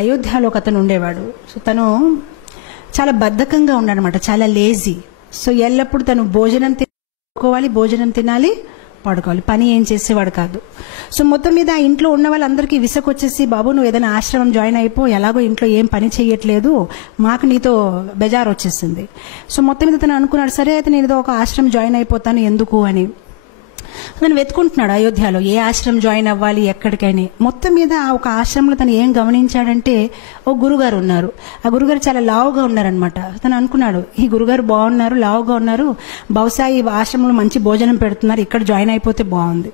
అయోధ్యలో ఒక అతను ఉండేవాడు. సో తను చాలా బద్ధకంగా ఉన్నాడనమాట, చాలా లేజీ. సో ఎల్లప్పుడు తను భోజనం తినాలి, పడుకోవాలి, పని ఏం చేసేవాడు కాదు. సో మొత్తం మీద ఆ ఇంట్లో ఉన్న వాళ్ళందరికీ విసుకొచ్చేసి, బాబు నువ్వు ఏదైనా ఆశ్రమం జాయిన్ అయిపో, ఎలాగో ఇంట్లో ఏం పని చేయట్లేదు, మాకు నీతో బెజార్ వచ్చేసింది. సో మొత్తం మీద తను అనుకున్నాడు, సరే అయితే నేను ఏదో ఒక ఆశ్రమం జాయిన్ అయిపోతాను ఎందుకు అని. తను వెతుకుంటున్నాడు అయోధ్యలో ఏ ఆశ్రమం జాయిన్ అవ్వాలి ఎక్కడికని. మొత్తం మీద ఒక ఆశ్రమంలో తను ఏం గమనించాడంటే, ఓ గురుగారు ఉన్నారు. ఆ గురుగారు చాలా లావుగా ఉన్నారనమాట. తను అనుకున్నాడు, ఈ గురుగారు బాగున్నారు, లావుగా ఉన్నారు, బహుశా ఈ ఆశ్రమంలో మంచి భోజనం పెడుతున్నారు, ఇక్కడ జాయిన్ అయిపోతే బాగుంది.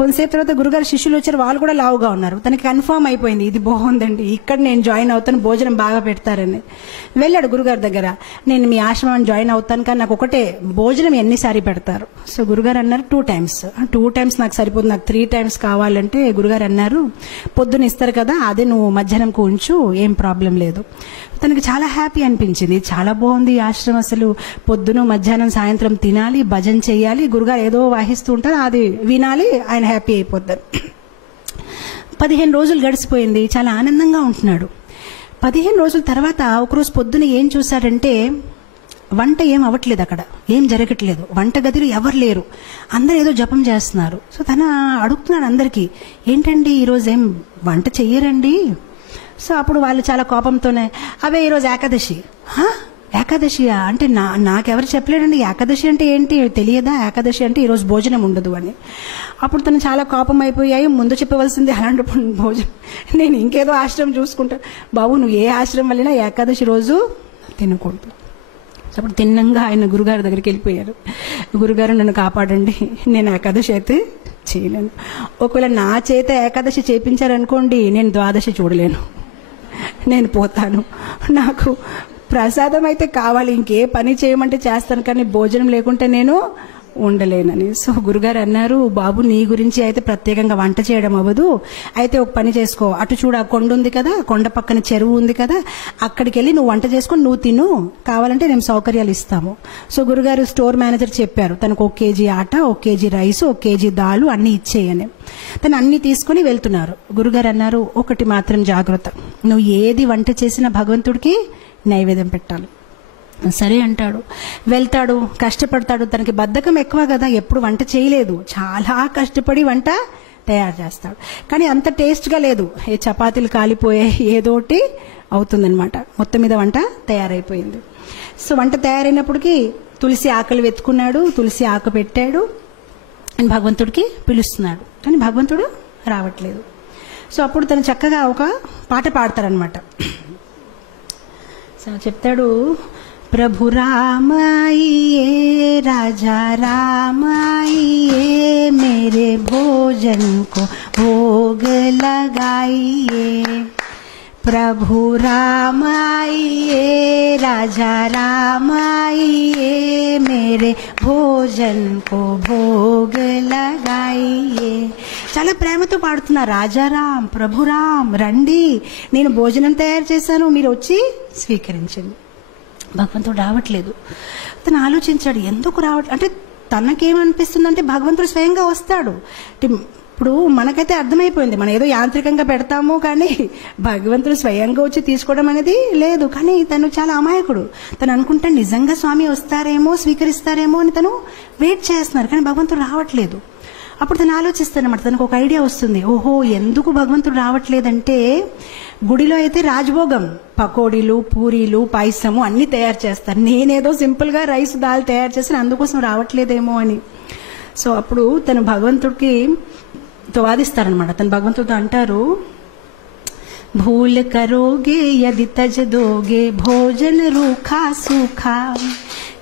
కొంతసేపు తర్వాత గురుగారు శిష్యులు వచ్చారు, వాళ్ళు కూడా లావుగా ఉన్నారు. తనకి కన్ఫర్మ్ అయిపోయింది, ఇది బాగుందండి, ఇక్కడ నేను జాయిన్ అవుతాను, భోజనం బాగా పెడతారని. వెళ్ళాడు గురుగారి దగ్గర, నేను మీ ఆశ్రమాన్ని జాయిన్ అవుతాను, కానీ నాకు ఒకటే, భోజనం ఎన్నిసారి పెడతారు? సో గురుగారు అన్నారు 2 times. 2 times నాకు సరిపోతుంది, నాకు 3 times కావాలంటే గురుగారు అన్నారు, పొద్దున ఇస్తారు కదా, అదే నువ్వు మధ్యాహ్నంకు ఉంచు, ఏం ప్రాబ్లం లేదు. తనకి చాలా హ్యాపీ అనిపించింది, చాలా బాగుంది ఆశ్రమం, అసలు పొద్దున మధ్యాహ్నం సాయంత్రం తినాలి, భజన చేయాలి, గురుగారు ఏదో వాహిస్తూ ఉంటారు, అది వినాలి, ఆయన హ్యాపీ అయిపోతారు. 15 రోజులు గడిచిపోయింది, చాలా ఆనందంగా ఉంటున్నాడు. 15 రోజుల తర్వాత ఒకరోజు పొద్దున ఏం చూశారంటే, వంట ఏం అవ్వట్లేదు, అక్కడ ఏం జరగట్లేదు, వంట గదిలో ఎవరు లేరు, అందరూ ఏదో జపం చేస్తున్నారు. సో తన అడుగుతున్నాడు అందరికీ, ఏంటండి ఈరోజు ఏం వంట చెయ్యరండి? సో అప్పుడు వాళ్ళు చాలా కోపంతోనే, అవే ఈరోజు ఏకాదశి. ఏకాదశియా అంటే నాకెవరు చెప్పలేడండి, ఏకాదశి అంటే ఏంటి తెలియదా, ఏకాదశి అంటే ఈరోజు భోజనం ఉండదు అని. అప్పుడు తను చాలా కోపం అయిపోయాయి, ముందు చెప్పవలసింది, అలాంటప్పుడు భోజనం నేను ఇంకేదో ఆశ్రమం చూసుకుంటాను. బాబు నువ్వు ఏ ఆశ్రమం వెళ్ళినా ఏకాదశి రోజు తినకూడదు. అప్పుడు తిన్నంగా ఆయన గురుగారి దగ్గరికి వెళ్ళిపోయారు. గురుగారు నన్ను కాపాడండి, నేను ఏకాదశి అయితే చేయలేను, ఒకవేళ నా చేత ఏకాదశి చేయించారనుకోండి, నేను ద్వాదశి చూడలేను, నేను పోతాను, నాకు ప్రసాదం అయితే కావాలి, ఇంకే పని చేయమంటే చేస్తాను, కానీ భోజనం లేకుంటే నేను ఉండలేనని. సో గురుగారు అన్నారు, బాబు నీ గురించి అయితే ప్రత్యేకంగా వంట చేయడం అవ్వదు, అయితే ఒక పని చేసుకో, అటు చూడ కొండ ఉంది కదా, కొండ పక్కన చెరువు ఉంది కదా, అక్కడికి వెళ్ళి నువ్వు వంట చేసుకొని నువ్వు తిను, కావాలంటే మేము సౌకర్యాలు ఇస్తాము. సో గురుగారు స్టోర్ మేనేజర్ చెప్పారు, తనకు 1 kg ఆట, 1 kg రైస్, 1 kg దాలు అన్ని ఇచ్చేయని. తను అన్ని తీసుకుని వెళ్తున్నారు. గురుగారు అన్నారు, ఒకటి మాత్రం జాగ్రత్త, నువ్వు ఏది వంట చేసినా భగవంతుడికి నైవేద్యం పెట్టాలి. సరే అంటాడు, వెళ్తాడు, కష్టపడతాడు. తనకి బద్ధకం ఎక్కువ కదా, ఎప్పుడు వంట చేయలేదు, చాలా కష్టపడి వంట తయారు చేస్తాడు, కానీ అంత టేస్ట్గా లేదు, ఏ చపాతీలు కాలిపోయే ఏదోటి అవుతుందన్నమాట. మొత్తం మీద వంట తయారైపోయింది. సో వంట తయారైనప్పటికీ తులసి ఆకులు వెతుకున్నాడు, తులసి ఆకు పెట్టాడు, అని భగవంతుడికి పిలుస్తున్నాడు, కానీ భగవంతుడు రావట్లేదు. సో అప్పుడు తను చక్కగా ఒక పాట పాడతారనమాట. సో చెప్తాడు, प्रभु राम आइए, राजा राम आइए, मेरे भोजन को भोग लगाइए। प्रभु राम आइए, राजा राम आइए, मेरे भोजन को भोग लगाइए. చాలా ప్రేమతో పాడుతున్నా, రాజారాం ప్రభురాం రండి, నేను భోజనం తయారు చేశాను, మీరు వచ్చి స్వీకరించండి. భగవంతుడు రావట్లేదు. తను ఆలోచించాడు, ఎందుకు రావట్లేదు అంటే, తనకేమనిపిస్తుందంటే భగవంతుడు స్వయంగా వస్తాడు. ఇప్పుడు మనకైతే అర్థమైపోయింది, మనం ఏదో యాంత్రికంగా పెడతాము, కానీ భగవంతుడు స్వయంగా వచ్చి తీసుకోవడం అనేది లేదు. కానీ తను చాలా అమాయకుడు, తను అనుకుంటే నిజంగా స్వామి వస్తారేమో, స్వీకరిస్తారేమో అని తను వెయిట్ చేస్తున్నారు, కానీ భగవంతుడు రావట్లేదు. అప్పుడు తను ఆలోచిస్తానమాట, తనకు ఒక ఐడియా వస్తుంది, ఓహో ఎందుకు భగవంతుడు రావట్లేదంటే, గుడిలో అయితే రాజభోగం, పకోడీలు, పూరీలు, పాయసము అన్ని తయారు చేస్తారు, నేనేదో సింపుల్గా రైస్ దాల్ తయారు చేసి అందుకోసం రావట్లేదేమో అని. సో అప్పుడు తను భగవంతుడికి వాదిస్తారనమాట. తను భగవంతుడితో అంటారు, भूल करोगे यदि तज दोगे भोजन रूखा सूखा,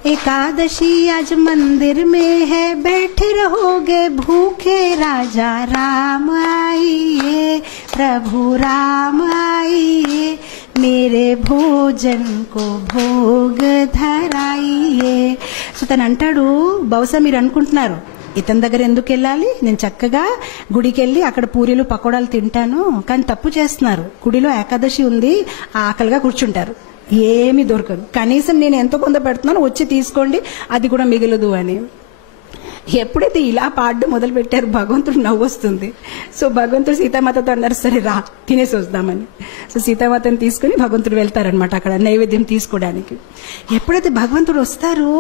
एकादशी आज मंदिर में है बैठे रहोगे भूखे, राजा राम आइए, प्रभु राम आइए, मेरे भोजन को भोग धराइए. సో తను అంటాడు, బహుశా మీరు అనుకుంటున్నారు ఇతని దగ్గర ఎందుకు వెళ్ళాలి, నేను చక్కగా గుడికి వెళ్ళి అక్కడ పూరీలు పకోడాలు తింటాను, కానీ తప్పు చేస్తున్నారు, గుడిలో ఏకాదశి ఉంది, ఆకలిగా కూర్చుంటారు, ఏమీ దొరకదు, కనీసం నేను ఎంతో కొంత పెడుతున్నాను, వచ్చి తీసుకోండి, అది కూడా మిగలదు అని. ఎప్పుడైతే ఇలా పాడడం మొదలు పెట్టారు భగవంతుడు నవ్వు వస్తుంది. సో భగవంతుడు సీతామాతతో అన్నారు, సరే రా తినేసి వద్దామని. సో సీతామాతని తీసుకుని భగవంతుడు వెళ్తారనమాట అక్కడ నైవేద్యం తీసుకోవడానికి. ఎప్పుడైతే భగవంతుడు వస్తారో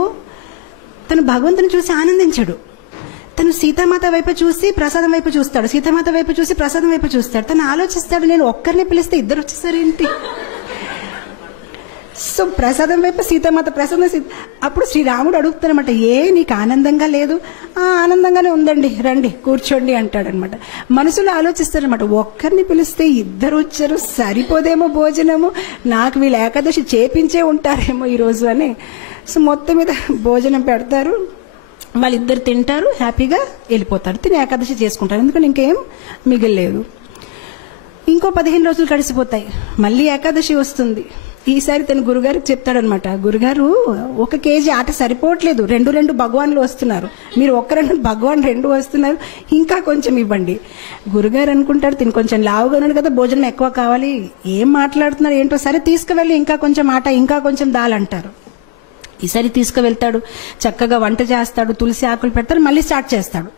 తను భగవంతుని చూసి ఆనందించడు. తను సీతామాత వైపు చూసి ప్రసాదం వైపు చూస్తాడు, సీతామాత వైపు చూసి ప్రసాదం వైపు చూస్తాడు. తను ఆలోచిస్తాడు, నేను ఒక్కరిని పిలిస్తే ఇద్దరు వచ్చేసారేంటి. సో ప్రసాదం వైపు సీతామాత, ప్రసాదం అప్పుడు శ్రీరాముడు అడుగుతారనమాట, నీకు ఆనందంగా లేదు? ఆనందంగానే ఉందండి, రండి కూర్చోండి అంటాడనమాట. మనసులో ఆలోచిస్తారనమాట, ఒక్కరిని పిలిస్తే ఇద్దరు వచ్చారు, సరిపోదేమో భోజనము, నాకు వీళ్ళు ఏకాదశి చేపించే ఉంటారేమో ఈరోజు అని. సో మొత్తం మీద భోజనం పెడతారు, వాళ్ళిద్దరు తింటారు, హ్యాపీగా వెళ్ళిపోతారు, తిని ఏకాదశి చేసుకుంటారు. ఎందుకంటే ఇంకేం మిగిలేదు. ఇంకో 15 రోజులు గడిచిపోతాయి, మళ్ళీ ఏకాదశి వస్తుంది. ఈసారి తన గురుగారికి చెప్తాడనమాట, గురుగారు 1 కేజీ ఆట సరిపోవట్లేదు, 2 భగవాన్లు వస్తున్నారు, మీరు ఒక్కరంటే భగవాన్ 2 వస్తున్నారు, ఇంకా కొంచెం ఇవ్వండి. గురుగారు అనుకుంటారు, తిని కొంచెం లావుగా ఉన్నాడు కదా, భోజనం ఎక్కువ కావాలి, ఏం మాట్లాడుతున్నారు ఏంటో, సరే తీసుకువెళ్ళి ఇంకా కొంచెం ఆట, ఇంకా కొంచెం దాల్ అంటారు. ఈసారి తీసుకువెళ్తాడు, చక్కగా వంట చేస్తాడు, తులసి ఆకులు పెడతాడు, మళ్ళీ స్టార్ట్ చేస్తాడు.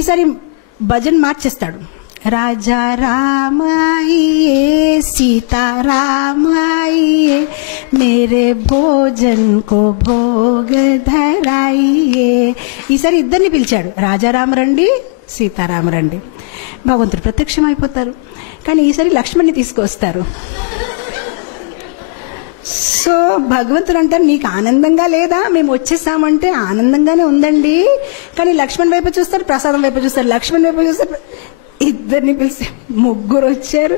ఈసారి భజన్ మార్చేస్తాడు, రాజా రామాయియే సీతా రామాయియే మేరే భోజన్ కో భోగ ధరాయియే. ఈసారి ఇద్దరిని పిలిచాడు, రాజారామ రండి, సీతారామ రండి. భగవంతుడు ప్రత్యక్షం అయిపోతారు. కానీ ఈసారి లక్ష్మణ్ని తీసుకొస్తారు. సో భగవంతుడు అంటారు, నీకు ఆనందంగా లేదా? మేము వచ్చేసామంటే ఆనందంగానే ఉందండి, కానీ లక్ష్మణ్ వైపు చూస్తారు, ప్రసాదం వైపు చూస్తారు, లక్ష్మణ్ వైపు చూస్తారు. ఇద్దరిని పిలిచి 3 వచ్చారు.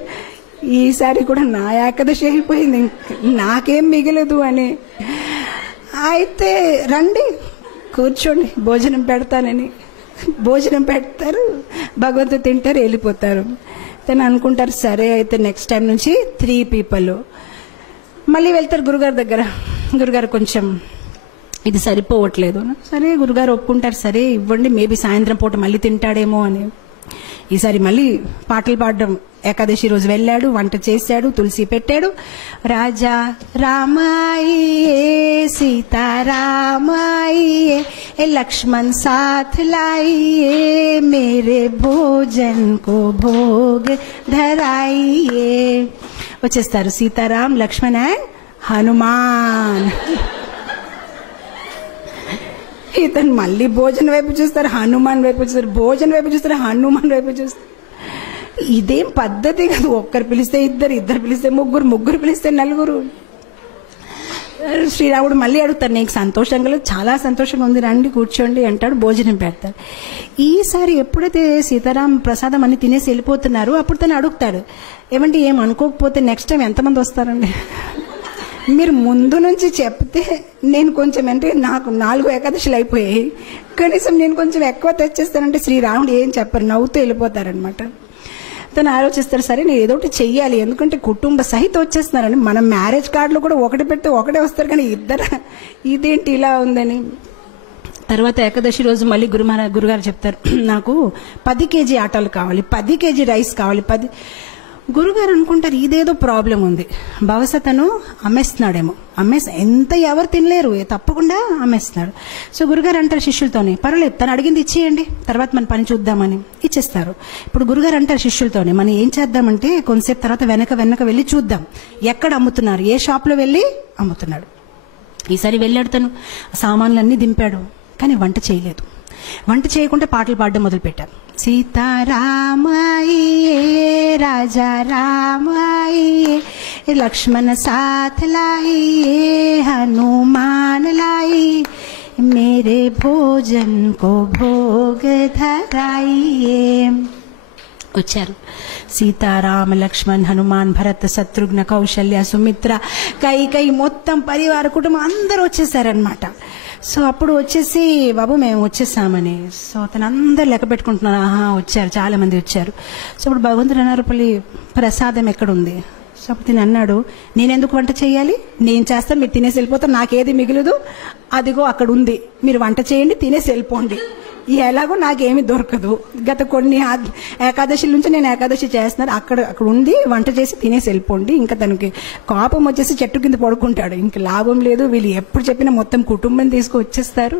ఈసారి కూడా నా ఏకాదశి అయిపోయింది, నాకేం మిగలదు అని. అయితే రండి కూర్చోండి భోజనం పెడతానని భోజనం పెడతారు, భగవంతుడు తింటారు, వెళ్ళిపోతారు. తను అనుకుంటారు, సరే అయితే నెక్స్ట్ టైం నుంచి 3 పీపుల్. మళ్ళీ వెళ్తారు గురుగారి దగ్గర, గురుగారు కొంచెం ఇది సరిపోవట్లేదు. సరే గురుగారు ఒప్పుకుంటారు, సరే ఇవ్వండి, మేబీ సాయంత్రం పూట మళ్ళీ తింటాడేమో అని. ఈసారి మళ్ళీ పాటలు పాడడం, ఏకాదశి రోజు వెళ్ళాడు, వంట చేశాడు, తులసి పెట్టాడు. రాజా రామాయియే సీతా రామాయియే లక్ష్మణ్ సాథ్ లాయియే మేరే భోజన్ కో భోగ్ ధరాయియే. వచ్చేస్తారు సీతారాం, లక్ష్మణ్ అండ్ హనుమాన్. ఇతను మళ్ళీ భోజనం వైపు చూస్తారు, హనుమాన్ వైపు చూస్తారు, భోజనం వైపు చూస్తారు, హనుమాన్ వైపు చూస్తారు. ఇదేం పద్ధతి కాదు, ఒక్కరు పిలిస్తే ఇద్దరు, ఇద్దరు పిలిస్తే ముగ్గురు, ముగ్గురు పిలిస్తే 4. శ్రీరాముడు మళ్ళీ అడుగుతారు, నీకు సంతోషంగా లేదు? చాలా సంతోషంగా ఉంది, రండి కూర్చోండి అంటాడు, భోజనం పెడతారు. ఈసారి ఎప్పుడైతే సీతారాం ప్రసాదం అన్ని తినేసి వెళ్ళిపోతున్నారు, అప్పుడు తను అడుగుతాడు, ఏమంటే ఏం అనుకోకపోతే నెక్స్ట్ టైం ఎంతమంది వస్తారండి? మీరు ముందు నుంచి చెప్తే నేను కొంచెం, అంటే నాకు 4 ఏకాదశులు అయిపోయాయి, కనీసం నేను కొంచెం ఎక్కువ తెచ్చేస్తానంటే శ్రీరాముడు ఏం చెప్పరు, నవ్వుతూ వెళ్ళిపోతారనమాట. తను ఆలోచిస్తారు, సరే నేను ఏదో ఒకటి చెయ్యాలి, ఎందుకంటే కుటుంబ సహితం వచ్చేస్తున్నారని. మనం మ్యారేజ్ కార్డులో కూడా 1 పెడితే 1 వస్తారు, కానీ ఇద్దరు ఇదేంటి ఇలా ఉందని. తర్వాత ఏకాదశి రోజు మళ్ళీ గురుగారు చెప్తారు, నాకు 10 కేజీ ఆటలు కావాలి, 10 కేజీ రైస్ కావాలి. గురుగారు అనుకుంటారు, ఇదేదో ప్రాబ్లం ఉంది, బహుశా తను అమ్మేస్తున్నాడేమో, ఎంత ఎవరు తినలేరు, తప్పకుండా అమ్మేస్తున్నాడు. సో గురుగారు అంటారు శిష్యులతోనే, పర్వాలేదు తను అడిగింది ఇచ్చేయండి, తర్వాత మన పని చూద్దామని ఇచ్చేస్తారు. ఇప్పుడు గురుగారు అంటారు శిష్యులతోనే, మనం ఏం చేద్దామంటే కొంతసేపు తర్వాత వెనక వెళ్ళి చూద్దాం, ఎక్కడ అమ్ముతున్నారు, ఏ షాప్లో వెళ్ళి అమ్ముతున్నాడు. ఈసారి వెళ్ళాడు, తను సామాన్లన్నీ దింపాడు, కానీ వంట చేయలేదు. వంట చేయకుండా పాటలు పాడడం మొదలుపెట్టారు. సీతారామాయియే రాజా రామాయియే లక్ష్మణ సాథ్ లాయియే హనుమాన్ लाई मेरे भोजन को भोग धराइए. వచ్చారు సీతారామ లక్ష్మణ్ హనుమాన్ భరత్ శత్రుఘ్న కౌశల్య సుమిత్ర కైకై మొత్తం పరివార కుటుంబం అందరూ వచ్చేసారనమాట. సో అప్పుడు వచ్చేసి, బాబు మేము వచ్చేసామని. సో తను అందరు లెక్క పెట్టుకుంటున్నారు, వచ్చారు, చాలా మంది వచ్చారు. సో అప్పుడు భగవంతుడు అన్నారు, ప్రసాదం ఎక్కడుంది? సో అప్పుడు తిని అన్నాడు, నేనెందుకు వంట చేయాలి, నేను చేస్తాను, మీరు తినేసి వెళ్ళిపోతారు, నాకేది మిగలదు, అదిగో అక్కడ ఉంది, మీరు వంట చేయండి, తినేసి వెళ్ళిపోండి, ఎలాగో నాకేమీ దొరకదు, గత కొన్ని ఏకాదశి నుంచి నేను ఏకాదశి చేస్తున్నాను, అక్కడ ఉంది, వంట చేసి తినేసి వెళ్ళిపోండి. ఇంకా తనకి కోపం వచ్చేసి చెట్టు కింద పడుకుంటాడు, ఇంక లాభం లేదు, వీళ్ళు ఎప్పుడు చెప్పినా మొత్తం కుటుంబం తీసుకు వచ్చేస్తారు.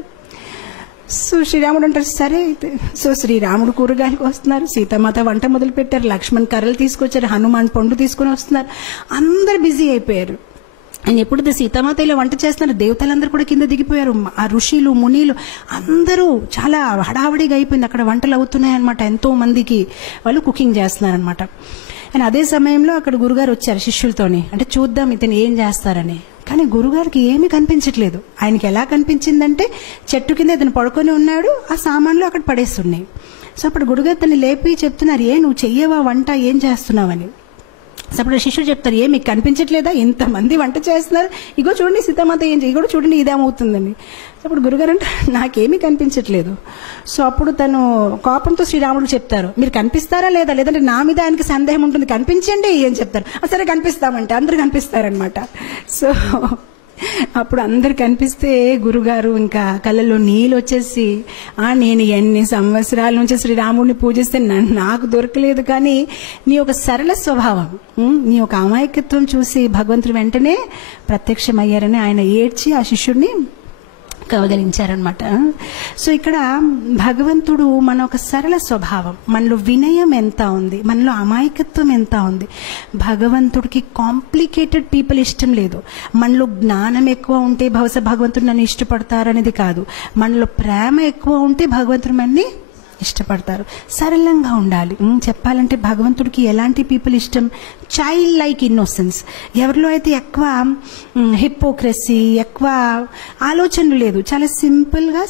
సో శ్రీరాముడు అంటారు సరే అయితే. సో శ్రీరాముడు కూరగాయలకు వస్తున్నారు, సీతామాత వంట మొదలు పెట్టారు, లక్ష్మణ్ కర్రలు తీసుకొచ్చారు, హనుమాన్ పండు తీసుకొని వస్తున్నారు, అందరు బిజీ అయిపోయారు. ఆయన ఎప్పుడైతే సీతామాత ఇలా వంట చేస్తున్నారు, దేవతలందరూ కూడా కింద దిగిపోయారు, ఆ ఋషులు మునీలు అందరూ చాలా హడావడిగా అయిపోయింది. అక్కడ వంటలు అవుతున్నాయి అనమాట, ఎంతో మందికి వాళ్ళు కుకింగ్ చేస్తున్నారనమాట. అండ్ అదే సమయంలో అక్కడ గురుగారు వచ్చారు శిష్యులతోని, అంటే చూద్దాం ఇతను ఏం చేస్తారని. కానీ గురుగారికి ఏమీ కనిపించట్లేదు. ఆయనకి ఎలా కనిపించిందంటే చెట్టు కింద ఇతను పడుకొని ఉన్నాడు, ఆ సామాన్లు అక్కడ పడేస్తున్నాయి. సో అప్పుడు గురుగారు తను లేపి చెప్తున్నారు, నువ్వు చెయ్యవా వంట, ఏం చేస్తున్నావని. సో అప్పుడు శిష్యుడు చెప్తారు, మీకు కనిపించట్లేదా, ఇంతమంది వంట చేస్తున్నారు, ఇగో చూడండి సీతామాత ఏం ఇగో చూడండి ఇదేమవుతుందని. సో అప్పుడు గురుగారు అంటే నాకేమీ కనిపించట్లేదు. సో అప్పుడు తను కోపంతో శ్రీరాముడు చెప్తారు, మీరు కనిపిస్తారా లేదా, లేదంటే నా మీద ఆయనకి సందేహం ఉంటుంది, కనిపించండి అని చెప్తారు. సరే కనిపిస్తామంటే అందరూ కనిపిస్తారనమాట. సో అప్పుడు అందరు కనిపిస్తే గురుగారు ఇంకా కళ్ళలో నీళ్ళు వచ్చేసి, నేను ఎన్ని సంవత్సరాల నుంచి శ్రీరాముడిని పూజిస్తే నాకు దొరకలేదు, కానీ నీ ఒక సరళ స్వభావం, నీ ఒక అమాయకత్వం చూసి భగవంతుడు వెంటనే ప్రత్యక్షమయ్యారని ఆయన ఏడ్చి ఆ శిష్యుడిని కవగలించారనమాట. సో ఇక్కడ భగవంతుడు మన ఒక సరళ స్వభావం, మనలో వినయం ఎంత ఉంది, మనలో అమాయకత్వం ఎంత ఉంది. భగవంతుడికి కాంప్లికేటెడ్ పీపుల్ ఇష్టం లేదు. మనలో జ్ఞానం ఎక్కువ ఉంటే బహుశా భగవంతుడు నన్ను ఇష్టపడతారనేది కాదు, మనలో ప్రేమ ఎక్కువ ఉంటే భగవంతుడు మనని ఇష్టపడతారు. సరళంగా ఉండాలి. చెప్పాలంటే భగవంతుడికి ఎలాంటి పీపుల్ ఇష్టం, చైల్డ్ లైక్ ఇన్నోసెన్స్. ఎవరిలో అయితే ఎక్కువ హిపోక్రసీ, ఎక్కువ ఆలోచనలు లేదు, చాలా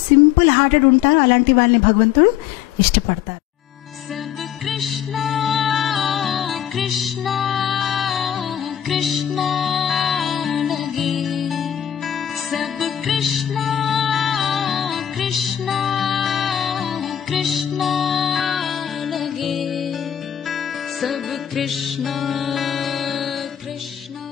సింపుల్ హార్టెడ్ ఉంటారు, అలాంటి వాళ్ళని భగవంతుడు ఇష్టపడతారు. కృష్ణ కృష్ణ కృష్ణ లగే సబ్ కృష్ణ కృష్ణ कृष्णा लगे सब कृष्णा कृष्णा